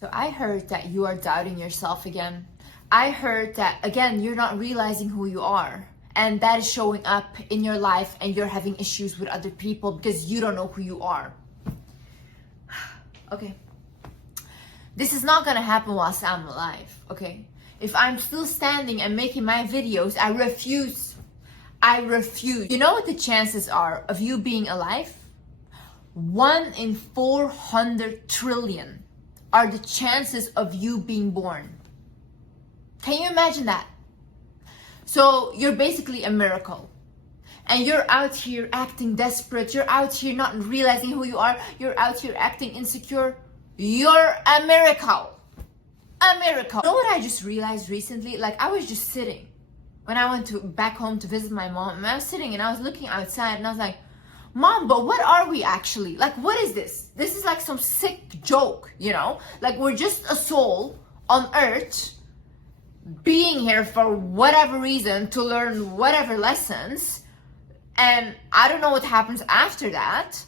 So I heard that you are doubting yourself again. I heard that, again, you're not realizing who you are. And that is showing up in your life and you're having issues with other people because you don't know who you are. Okay. This is not gonna happen whilst I'm alive, okay? If I'm still standing and making my videos, I refuse. I refuse. You know what the chances are of you being alive? 1 in 400 trillion are the chances of you being born. Can you imagine that? So you're basically a miracle. And you're out here acting desperate. You're out here not realizing who you are. You're out here acting insecure. You're a miracle. A miracle. You know what I just realized recently? Like, I was just sitting when I went back home to visit my mom. And I was sitting and I was looking outside and I was like, Mom, but what are we actually? Like, what is this? This is like some sick joke, you know? Like, we're just a soul on earth being here for whatever reason to learn whatever lessons. And I don't know what happens after that.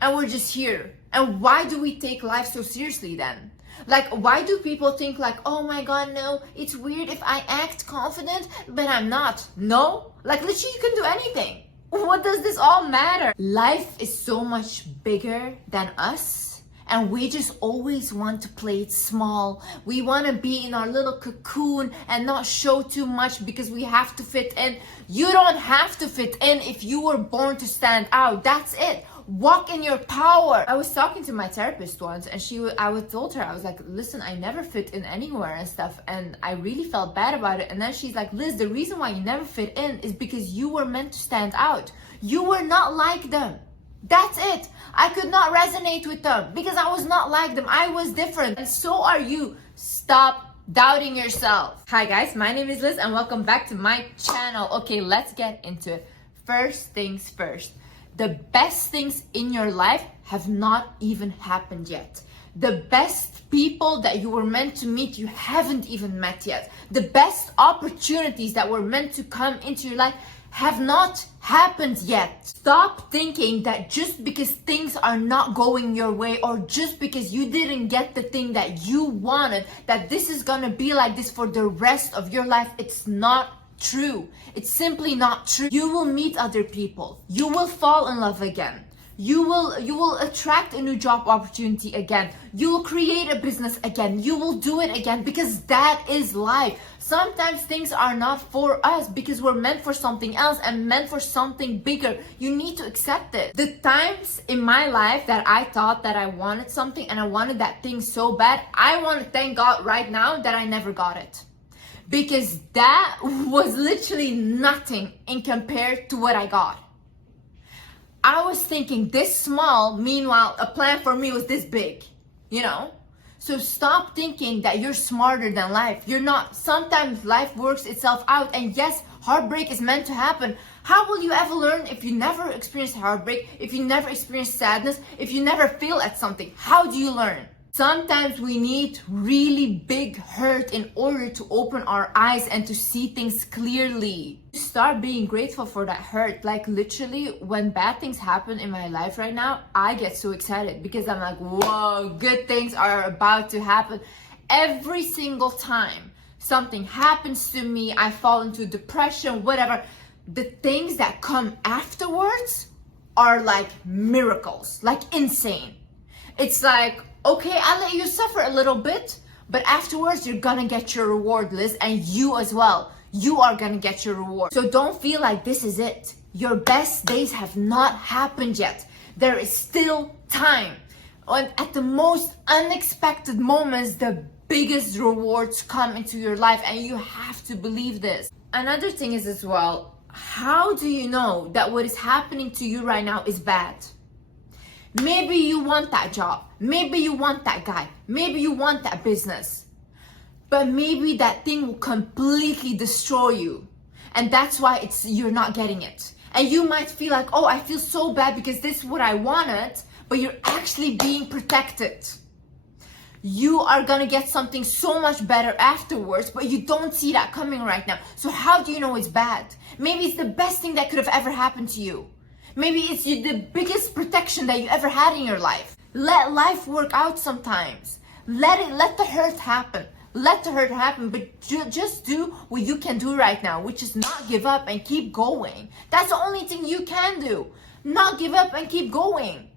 And we're just here. And why do we take life so seriously then? Like, why do people think like, oh my God, no, it's weird if I act confident, but I'm not? No, like literally you can do anything. What does this all matter? Life is so much bigger than us, and we just always want to play it small. We want to be in our little cocoon and not show too much because we have to fit in. You don't have to fit in if you were born to stand out. That's it. Walk in your power. I was talking to my therapist once and I told her, I was like, listen, I never fit in anywhere and stuff. And I really felt bad about it. And then she's like, Liz, the reason why you never fit in is because you were meant to stand out. You were not like them. That's it. I could not resonate with them because I was not like them. I was different. And so are you. Stop doubting yourself. Hi guys, my name is Liz and welcome back to my channel. Okay, let's get into it. First things first. The best things in your life have not even happened yet. The best people that you were meant to meet, you haven't even met yet. The best opportunities that were meant to come into your life have not happened yet. Stop thinking that just because things are not going your way or just because you didn't get the thing that you wanted, that this is gonna be like this for the rest of your life. It's not true. It's simply not true. You will meet other people. You will fall in love again. You will attract a new job opportunity again. You will create a business again. You will do it again because that is life. Sometimes things are not for us because we're meant for something else and meant for something bigger. You need to accept it. The times in my life that I thought that I wanted something and I wanted that thing so bad, I want to thank God right now that I never got it. Because that was literally nothing in compared to what I got. I was thinking this small, meanwhile, a plan for me was this big, you know? So stop thinking that you're smarter than life. You're not. Sometimes life works itself out. And yes, heartbreak is meant to happen. How will you ever learn if you never experience heartbreak, if you never experience sadness, if you never feel at something? How do you learn? Sometimes we need really big hurt in order to open our eyes and to see things clearly. Start being grateful for that hurt. Like literally, when bad things happen in my life right now, I get so excited because I'm like, whoa, good things are about to happen. Every single time something happens to me, I fall into depression, whatever. The things that come afterwards are like miracles, like insane. It's like, okay, I'll let you suffer a little bit, but afterwards you're gonna get your reward, Liz, and you as well. You are gonna get your reward. So don't feel like this is it. Your best days have not happened yet. There is still time. And at the most unexpected moments, the biggest rewards come into your life, and you have to believe this. Another thing is as well, how do you know that what is happening to you right now is bad? Maybe you want that job. Maybe you want that guy. Maybe you want that business. But maybe that thing will completely destroy you. And that's why you're not getting it. And you might feel like, oh, I feel so bad because this is what I wanted, but you're actually being protected. You are gonna get something so much better afterwards, but you don't see that coming right now. So how do you know it's bad? Maybe it's the best thing that could have ever happened to you. Maybe it's the biggest protection that you ever had in your life. Let life work out sometimes. Let the hurt happen. Let the hurt happen, but just do what you can do right now, which is not give up and keep going. That's the only thing you can do. Not give up and keep going.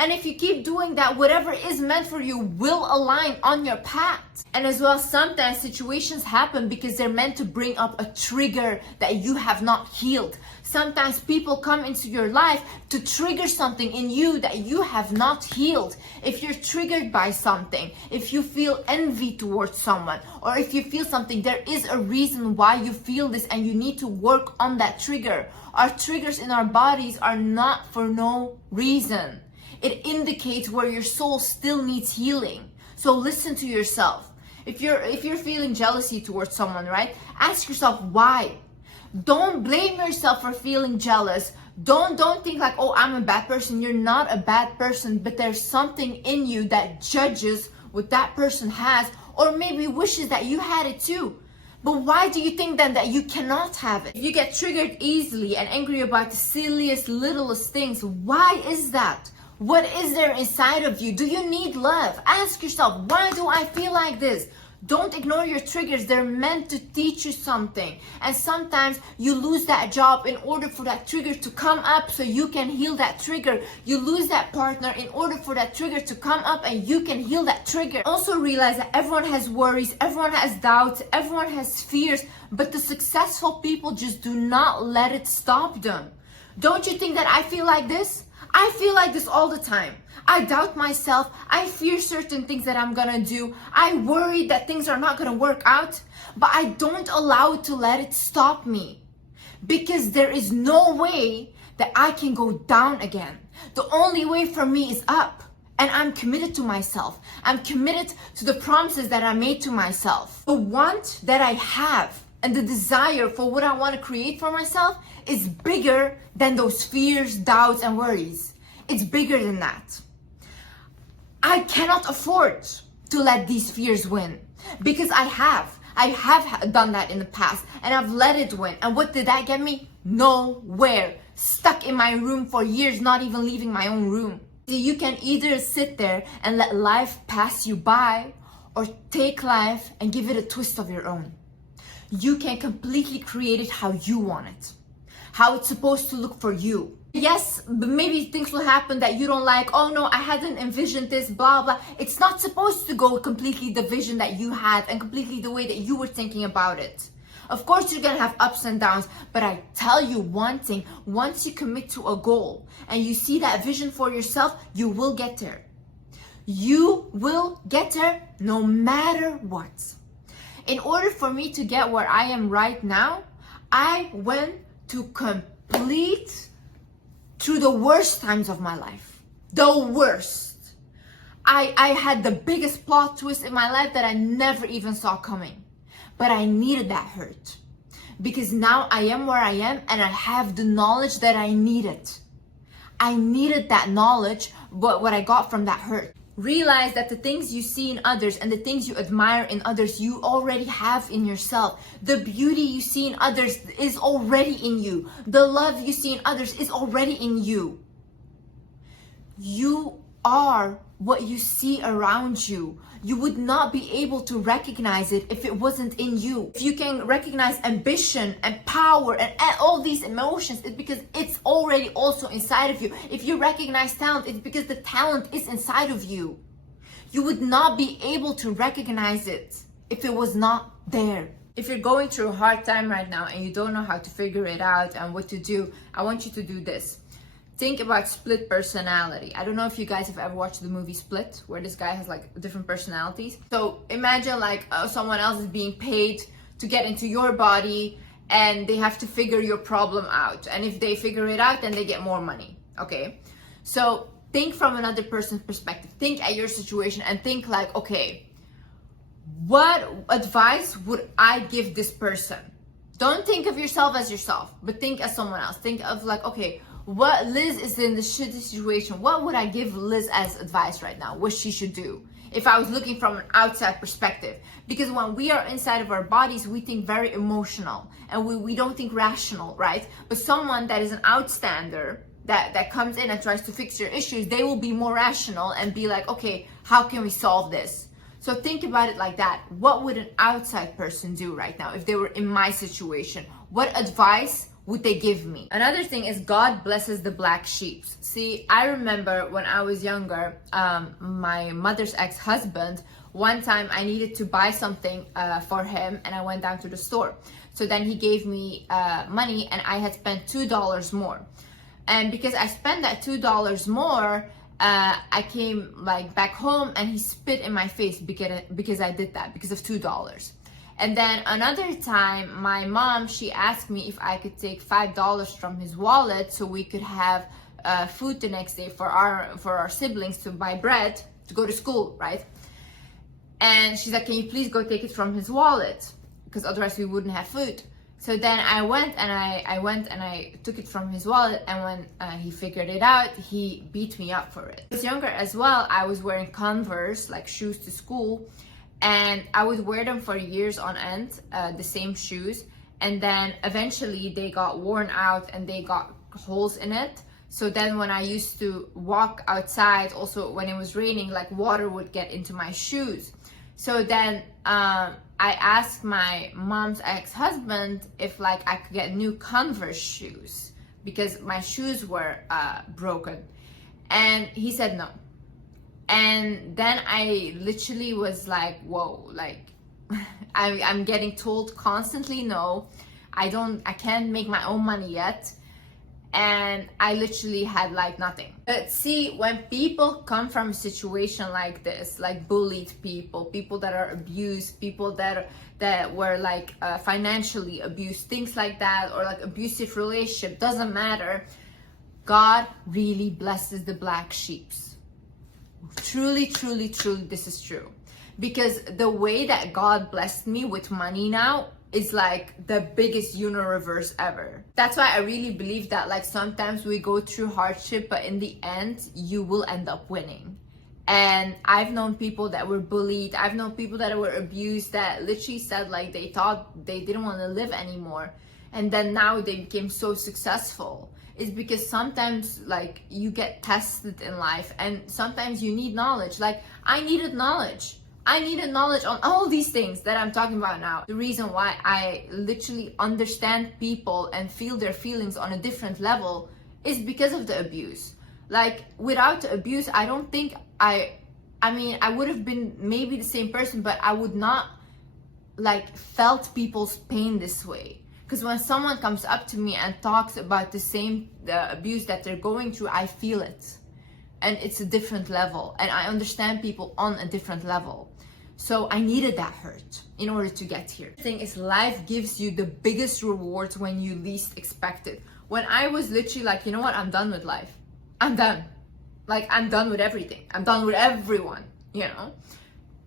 And if you keep doing that, whatever is meant for you will align on your path. And as well, sometimes situations happen because they're meant to bring up a trigger that you have not healed. Sometimes people come into your life to trigger something in you that you have not healed. If you're triggered by something, if you feel envy towards someone, or if you feel something, there is a reason why you feel this and you need to work on that trigger. Our triggers in our bodies are not for no reason. It indicates where your soul still needs healing. So listen to yourself. If you're feeling jealousy towards someone, right? Ask yourself why. Don't blame yourself for feeling jealous. Don't think like, oh, I'm a bad person. You're not a bad person, but there's something in you that judges what that person has, or maybe wishes that you had it too. But why do you think then that you cannot have it? If you get triggered easily and angry about the silliest, littlest things, why is that? What is there inside of you? Do you need love? Ask yourself, why do I feel like this? Don't ignore your triggers. They're meant to teach you something. And sometimes you lose that job in order for that trigger to come up so you can heal that trigger. You lose that partner in order for that trigger to come up and you can heal that trigger. Also realize that everyone has worries, everyone has doubts, everyone has fears, but the successful people just do not let it stop them. Don't you think that I feel like this? I feel like this all the time. I doubt myself. I fear certain things that I'm gonna do. I worry that things are not gonna work out, but I don't allow it to let it stop me, because there is no way that I can go down again. The only way for me is up, and I'm committed to myself. I'm committed to the promises that I made to myself. The want that I have and the desire for what I want to create for myself is bigger than those fears, doubts, and worries. It's bigger than that. I cannot afford to let these fears win, because I have done that in the past, and I've let it win. And what did that get me? Nowhere. Stuck in my room for years, not even leaving my own room. You can either sit there and let life pass you by, or take life and give it a twist of your own. You can completely create it how you want it, how it's supposed to look for you. Yes, but maybe things will happen that you don't like. Oh no, I hadn't envisioned this, blah, blah. It's not supposed to go completely the vision that you had and completely the way that you were thinking about it. Of course, you're gonna have ups and downs, but I tell you one thing, once you commit to a goal and you see that vision for yourself, you will get there. You will get there no matter what. In order for me to get where I am right now, I went to complete through the worst times of my life. The worst. I had the biggest plot twist in my life that I never even saw coming. But I needed that hurt, because now I am where I am and I have the knowledge that I needed. I needed that knowledge, what I got from that hurt. Realize that the things you see in others and the things you admire in others, you already have in yourself. The beauty you see in others is already in you. The love you see in others is already in you. You are what you see around you. You would not be able to recognize it if it wasn't in you. If you can recognize ambition and power and all these emotions, it's because it's already also inside of you. If you recognize talent, it's because the talent is inside of you. You would not be able to recognize it if it was not there. If you're going through a hard time right now and you don't know how to figure it out and what to do, I want you to do this. Think about split personality. I don't know if you guys have ever watched the movie Split, where this guy has like different personalities. So imagine like someone else is being paid to get into your body and they have to figure your problem out. And if they figure it out, then they get more money. Okay. So think from another person's perspective. Think at your situation and think like, okay, what advice would I give this person? Don't think of yourself as yourself, but think as someone else. Think of like, okay, what Liz is in this shitty situation. What would I give Liz as advice right now? What she should do if I was looking from an outside perspective? Because when we are inside of our bodies, we think very emotional and we don't think rational, right? But someone that is an outstander that comes in and tries to fix your issues, they will be more rational and be like, okay, how can we solve this? So think about it like that. What would an outside person do right now if they were in my situation? What advice would they give me? Another thing is God blesses the black sheep. See, I remember when I was younger, my mother's ex-husband, one time I needed to buy something for him, and I went down to the store. So then he gave me money, and I had spent $2 more. And because I spent that $2 more, I came like back home, and he spit in my face because I did that, because of $2. And then another time, my mom, she asked me if I could take $5 from his wallet so we could have food the next day for our siblings to buy bread to go to school, right? And she's like, can you please go take it from his wallet? Because otherwise we wouldn't have food. So then I went and I took it from his wallet, and when he figured it out, he beat me up for it. When I was younger as well, I was wearing Converse, like shoes to school, and I would wear them for years on end, the same shoes, and then eventually they got worn out and they got holes in it. So then when I used to walk outside, also when it was raining, like water would get into my shoes. So then I asked my mom's ex-husband if like I could get new Converse shoes because my shoes were broken, and he said no. And then I literally was like, whoa, like I'm getting told constantly no, I can't make my own money yet. And I literally had like nothing. But see, when people come from a situation like this, like bullied people that are abused, people that were like financially abused, things like that, or like abusive relationship, doesn't matter. God really blesses the black sheeps. Truly, truly, truly, this is true. Because the way that God blessed me with money now is like the biggest universe ever. That's why I really believe that like sometimes we go through hardship, but in the end, you will end up winning. And I've known people that were bullied. I've known people that were abused that literally said like they thought they didn't want to live anymore. And then now they became so successful. It's because sometimes like you get tested in life, and sometimes you need knowledge. Like I needed knowledge. I needed knowledge on all these things that I'm talking about now. The reason why I literally understand people and feel their feelings on a different level is because of the abuse. Like without the abuse, I don't think I mean, I would have been maybe the same person, but I would not like felt people's pain this way. Because when someone comes up to me and talks about the abuse that they're going through, I feel it. And it's a different level. And I understand people on a different level. So I needed that hurt in order to get here. The thing is, life gives you the biggest rewards when you least expect it. When I was literally like, you know what, I'm done with life. I'm done. Like, I'm done with everything. I'm done with everyone, you know?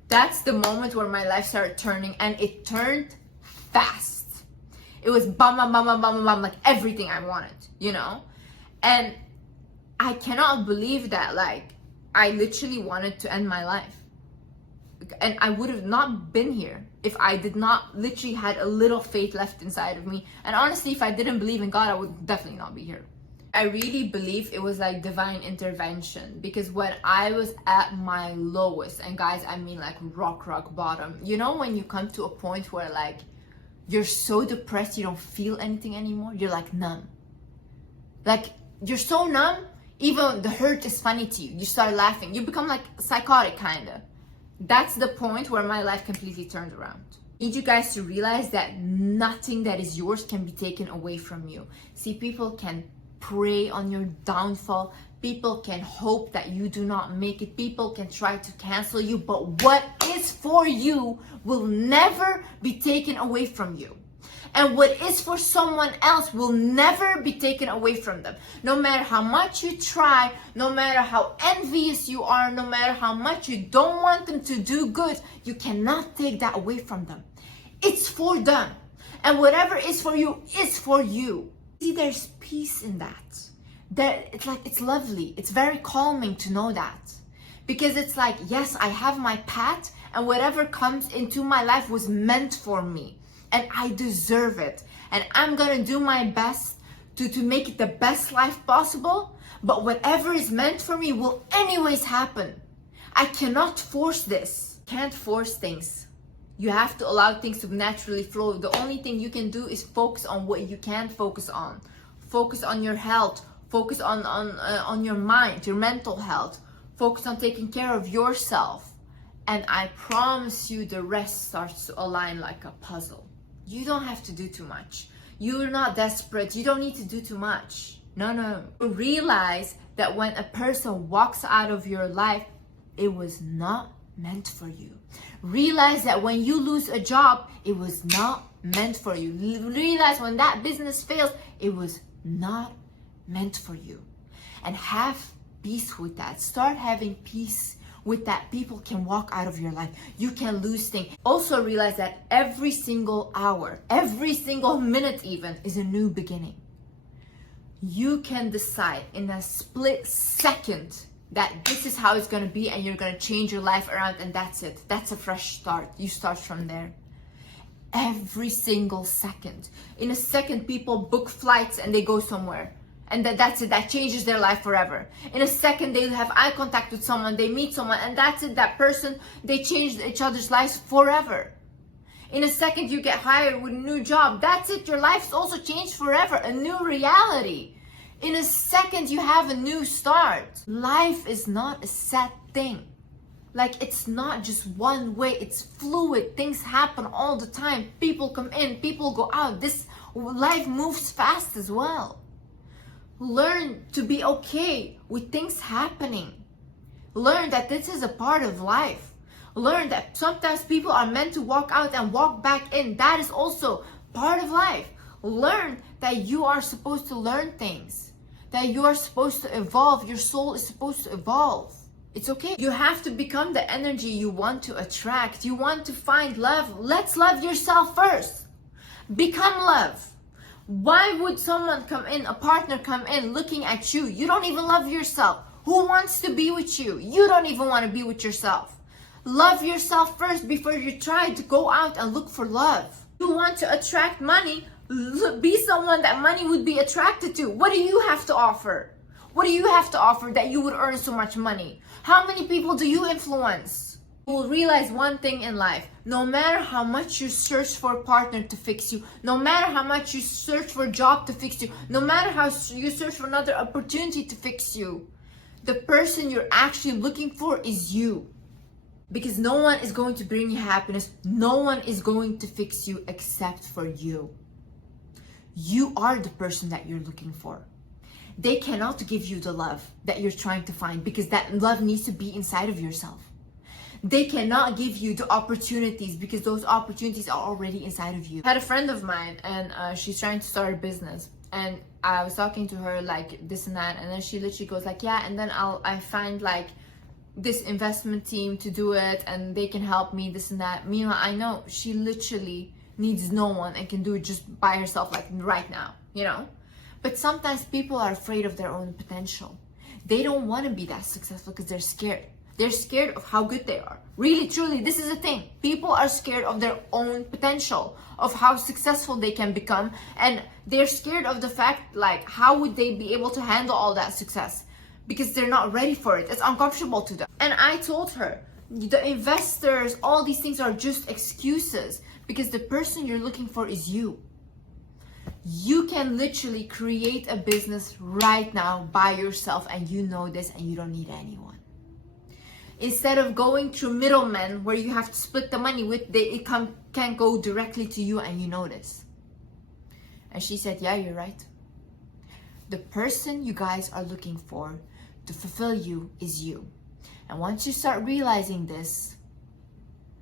That's the moment where my life started turning, and it turned fast. It was bam, bam, bam, bam, bam, bam, like everything I wanted, you know? And I cannot believe that, like, I literally wanted to end my life. And I would have not been here if I did not literally had a little faith left inside of me. And honestly, if I didn't believe in God, I would definitely not be here. I really believe it was like divine intervention, because when I was at my lowest, and guys, I mean like rock bottom, you know, when you come to a point where like you're so depressed, you don't feel anything anymore, you're like numb. Like you're so numb, even the hurt is funny to you. You start laughing, you become like psychotic kinda. That's the point where my life completely turned around. I need you guys to realize that nothing that is yours can be taken away from you. See, people can prey on your downfall. People can hope that you do not make it. People can try to cancel you, but what is for you will never be taken away from you. And what is for someone else will never be taken away from them. No matter how much you try, no matter how envious you are, no matter how much you don't want them to do good, you cannot take that away from them. It's for them. And whatever is for you is for you. See, there's peace in that. It's like, it's lovely. It's very calming to know that. Because it's like, yes, I have my path, and whatever comes into my life was meant for me. And I deserve it. And I'm gonna do my best to make it the best life possible. But whatever is meant for me will anyways happen. I cannot force this. can't force things. You have to allow things to naturally flow. The only thing you can do is focus on what you can focus on. Focus on your health. Focus on your mind, your mental health. Focus on taking care of yourself. And I promise you the rest starts to align like a puzzle. You don't have to do too much. You're not desperate. You don't need to do too much. No. Realize that when a person walks out of your life, it was not meant for you. Realize that when you lose a job, it was not meant for you. Realize when that business fails, it was not meant for you. And have peace with that. Start having peace with that. People can walk out of your life. You can lose things. Also realize that every single hour, every single minute even, is a new beginning. You can decide in a split second that this is how it's going to be, and you're going to change your life around, and that's it. That's a fresh start. You start from there. Every single second. In a second, people book flights and they go somewhere. And that's it. That changes their life forever. In a second, they have eye contact with someone. They meet someone, and that's it. That person, they change each other's lives forever. In a second, you get hired with a new job. That's it. Your life's also changed forever. A new reality. In a second, you have a new start. Life is not a set thing. Like, it's not just one way. It's fluid. Things happen all the time. People come in, people go out. This life moves fast as well. Learn to be okay with things happening. Learn that this is a part of life. Learn that sometimes people are meant to walk out and walk back in. That is also part of life. Learn that you are supposed to learn things. That you are supposed to evolve. Your soul is supposed to evolve. It's okay. You have to become the energy you want to attract. You want to find love. Let's love yourself first. Become love. Why would someone come in, a partner come in looking at you? You don't even love yourself. Who wants to be with you? You don't even want to be with yourself. Love yourself first before you try to go out and look for love. You want to attract money? Be someone that money would be attracted to. What do you have to offer? What do you have to offer that you would earn so much money? How many people do you influence? You will realize one thing in life. No matter how much you search for a partner to fix you, no matter how much you search for a job to fix you, no matter how you search for another opportunity to fix you, the person you're actually looking for is you. Because no one is going to bring you happiness. No one is going to fix you except for you. You are the person that you're looking for. They cannot give you the love that you're trying to find because that love needs to be inside of yourself. They cannot give you the opportunities because those opportunities are already inside of you. I had a friend of mine and she's trying to start a business, and I was talking to her like this and that, and then she literally goes like, yeah, and then I find like this investment team to do it and they can help me, this and that. Meanwhile, I know she literally needs no one and can do it just by herself, like right now, you know? But sometimes people are afraid of their own potential. They don't want to be that successful because they're scared. They're scared of how good they are. Really, truly, this is the thing. People are scared of their own potential, of how successful they can become. And they're scared of the fact, like, how would they be able to handle all that success? Because they're not ready for it. It's uncomfortable to them. And I told her, the investors, all these things are just excuses because the person you're looking for is you. You can literally create a business right now by yourself, and you know this, and you don't need anyone. Instead of going through middlemen where you have to split the money with, it can go directly to you, and you know this. And she said, yeah, you're right. The person you guys are looking for to fulfill you is you. And once you start realizing this,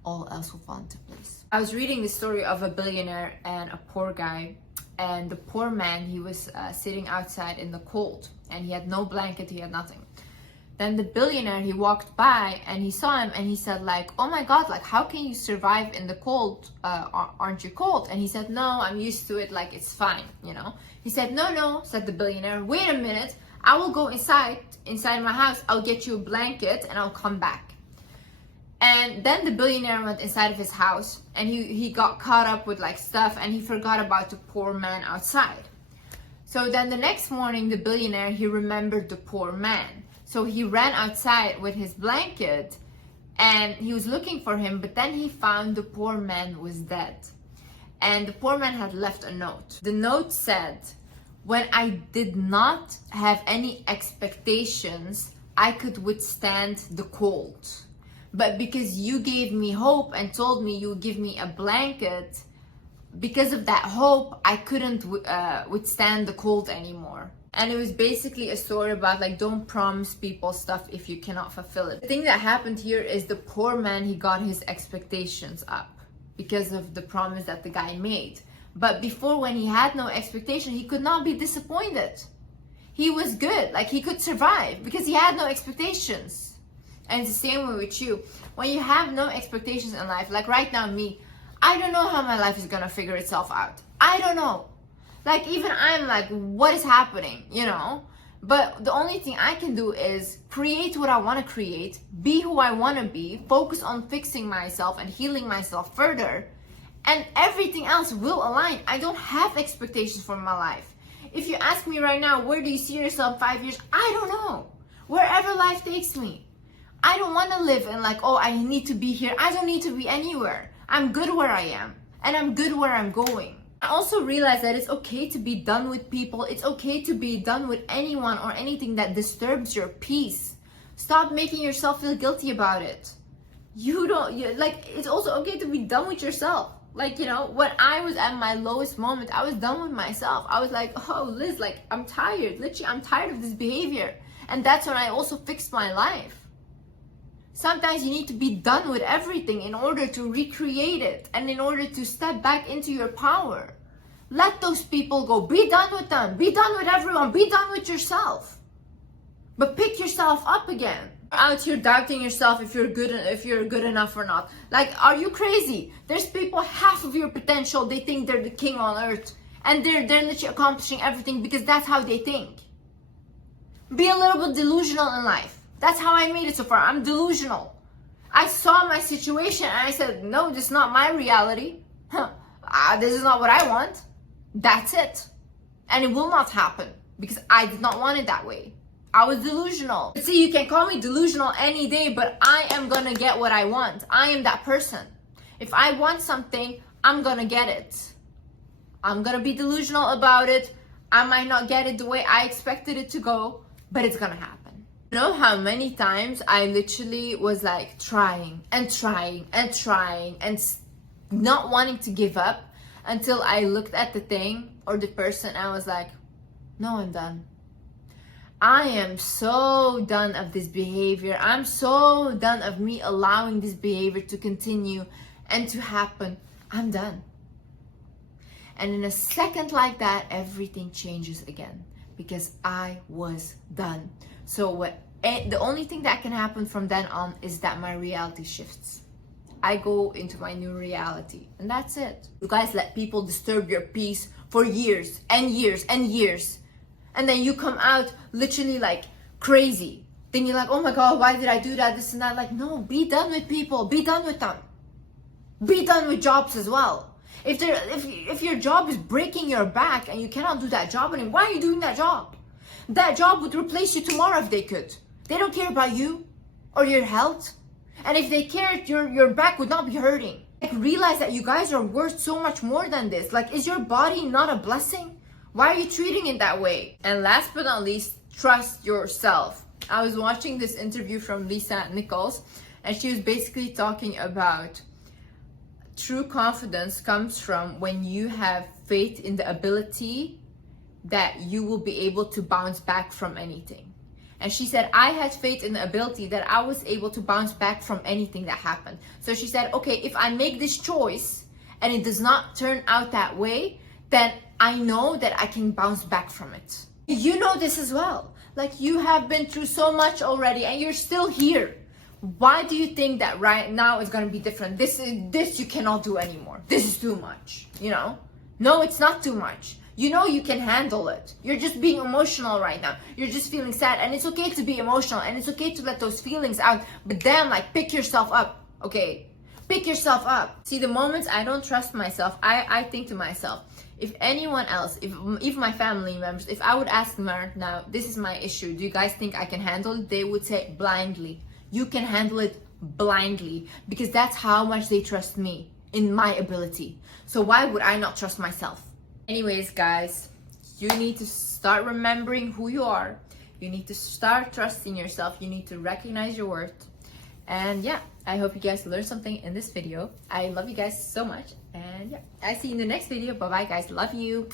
all else will fall into place. I was reading the story of a billionaire and a poor guy. And the poor man, he was sitting outside in the cold, and he had no blanket, he had nothing. Then the billionaire, he walked by and he saw him and he said like, oh my God, like how can you survive in the cold? Aren't you cold? And he said, no, I'm used to it, like it's fine, you know? He said, no, said the billionaire, wait a minute, I will go inside my house, I'll get you a blanket and I'll come back. And then the billionaire went inside of his house and he got caught up with like stuff and he forgot about the poor man outside. So then the next morning, the billionaire, he remembered the poor man. So he ran outside with his blanket and he was looking for him, but then he found the poor man was dead. And the poor man had left a note. The note said, "When I did not have any expectations, I could withstand the cold. But because you gave me hope and told me you would give me a blanket, because of that hope, I couldn't withstand the cold anymore." And it was basically a story about like, don't promise people stuff if you cannot fulfill it. The thing that happened here is the poor man, he got his expectations up because of the promise that the guy made. But before, when he had no expectation, he could not be disappointed. He was good, like he could survive because he had no expectations. And it's the same way with you. When you have no expectations in life, like right now me, I don't know how my life is gonna figure itself out. I don't know. Like even I'm like, what is happening, you know? But the only thing I can do is create what I want to create, be who I want to be, focus on fixing myself and healing myself further, and everything else will align. I don't have expectations for my life. If you ask me right now, where do you see yourself in 5 years? I don't know. Wherever life takes me. I don't want to live in like, oh, I need to be here. I don't need to be anywhere. I'm good where I am, and I'm good where I'm going. I also realized that it's okay to be done with people. It's okay to be done with anyone or anything that disturbs your peace. Stop making yourself feel guilty about it. It's also okay to be done with yourself. Like, you know, when I was at my lowest moment, I was done with myself. I was like, oh, Liz, like, I'm tired. Literally, I'm tired of this behavior. And that's when I also fixed my life. Sometimes you need to be done with everything in order to recreate it and in order to step back into your power. Let those people go. Be done with them. Be done with everyone. Be done with yourself. But pick yourself up again. Out here doubting yourself if you're good enough or not. Like, are you crazy? There's people half of your potential, they think they're the king on earth, and they're literally accomplishing everything because that's how they think. Be a little bit delusional in life. That's how I made it so far. I'm delusional. I saw my situation and I said, no, this is not my reality. This is not what I want. That's it. And it will not happen because I did not want it that way. I was delusional. See, you can call me delusional any day, but I am gonna get what I want. I am that person. If I want something, I'm gonna get it. I'm gonna be delusional about it. I might not get it the way I expected it to go, but it's gonna happen. You know how many times I literally was like trying and not wanting to give up until I looked at the thing or the person and I was like, no, I'm done. I am so done of this behavior. I'm so done of me allowing this behavior to continue and to happen. I'm done. And in a second like that, everything changes again because I was done. So the only thing that can happen from then on is that my reality shifts. I go into my new reality and that's it. You guys let people disturb your peace for years and years and years. And then you come out literally like crazy. Then you're like, oh my God, why did I do that? This and that. Like, no, be done with people. Be done with them. Be done with jobs as well. If your job is breaking your back and you cannot do that job anymore, why are you doing that job? That job would replace you tomorrow if they could. They don't care about you or your health. And if they cared, your back would not be hurting. Like, realize that you guys are worth so much more than this. Like, is your body not a blessing? Why are you treating it that way? And last but not least, trust yourself. I was watching this interview from Lisa Nichols, and she was basically talking about true confidence comes from when you have faith in the ability that you will be able to bounce back from anything. And she said, I had faith in the ability that I was able to bounce back from anything that happened. So she said, okay, if I make this choice and it does not turn out that way, then I know that I can bounce back from it. You know this as well. Like, you have been through so much already and you're still here. Why do you think that right now is going to be different? This you cannot do anymore. This is too much, you know? No, it's not too much. You know you can handle it. You're just being emotional right now. You're just feeling sad, and it's okay to be emotional and it's okay to let those feelings out. But then, like, pick yourself up, okay? Pick yourself up. See, the moments I don't trust myself, I think to myself, if anyone else, if my family members, if I would ask them right now, this is my issue, do you guys think I can handle it? They would say blindly, you can handle it blindly because that's how much they trust me in my ability. So why would I not trust myself? Anyways, guys, you need to start remembering who you are. You need to start trusting yourself. You need to recognize your worth. And yeah, I hope you guys learned something in this video. I love you guys so much. And yeah, I see you in the next video. Bye bye, guys. Love you.